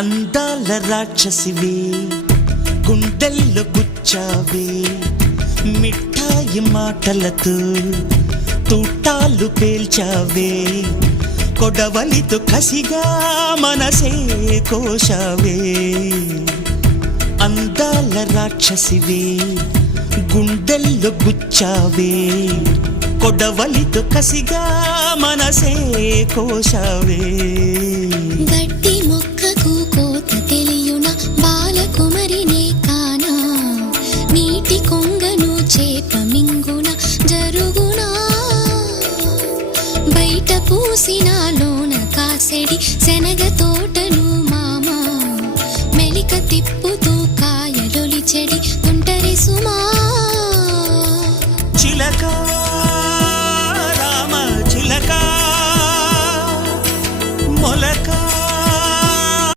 అందాల రాక్షసివే గుండెల్లో గుచ్చావే మిఠాయి మాటలతో తూటాలు పేల్చావే కొడవలితో కసిగా మనసే కోశావే అందాల రాక్షసివే గుండెల్లో గుచ్చావే కొడవలితో కసిగా మనసే కోశావే